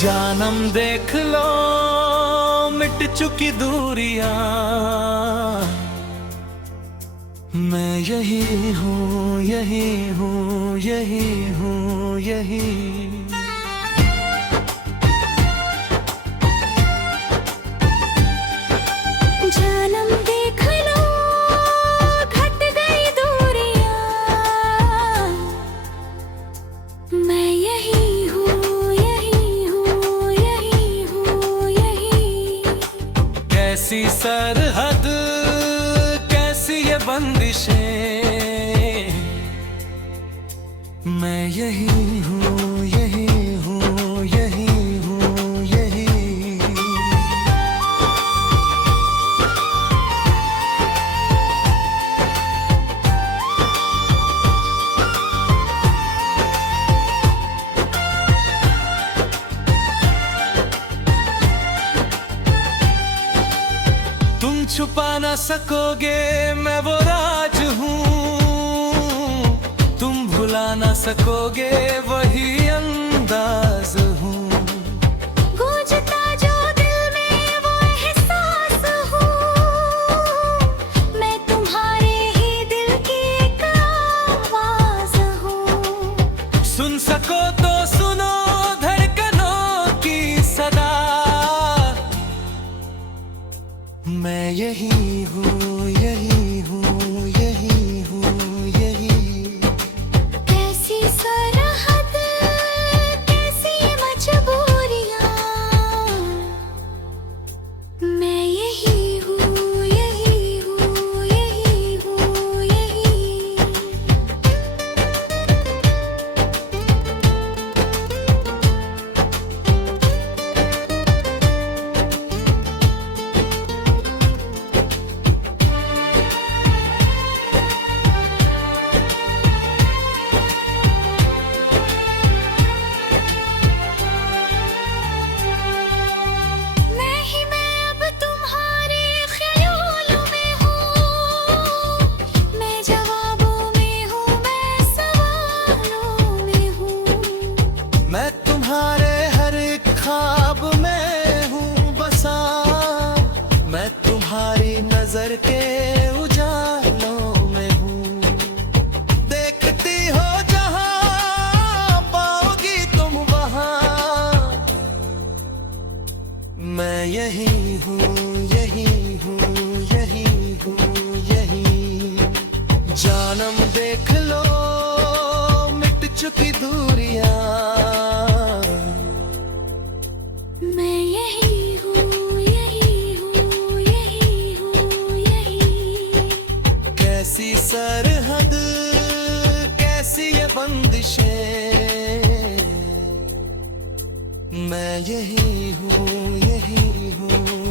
जानम देख लो मिट चुकी दूरियां, मैं यही हूँ यही हूँ यही हूँ यही। जानम देख लो घट गई दूरियां, मैं यही हूँ यही हूँ यही हूँ यही। कैसी सरहद कैसी ये बंदिशें, मैं यही हूँ यही हूँ यही हूँ यही। तुम छुपा ना सकोगे मैं वो राज हूँ, तुम भुला ना सकोगे वही अंदाज हूँ। गूंजता जो दिल में वो एहसास हूँ, मैं तुम्हारे ही दिल की एक आवाज हूँ। सुन सको तो सुनो धड़कनों की सदा, मैं यही हूँ यही हूँ यही हूँ यही। कैसी सरहद कैसी ये मजबूरियां, मैं यही हूँ यही हूँ यही हूँ यही। मैं तुम्हारे हर एक ख्वाब में हूँ बसा, मैं तुम्हारी नजर के उजालों में हूँ। देखती हो जहाँ पाओगी तुम वहाँ, मैं यही हूँ यही हूँ यही हूँ यही। जानम देख लो मिट चुकी दूरियां, मैं यही हूँ यही हूँ यही हूँ यही। कैसी सरहद कैसी ये बंदिशें, मैं यही हूँ यही हूँ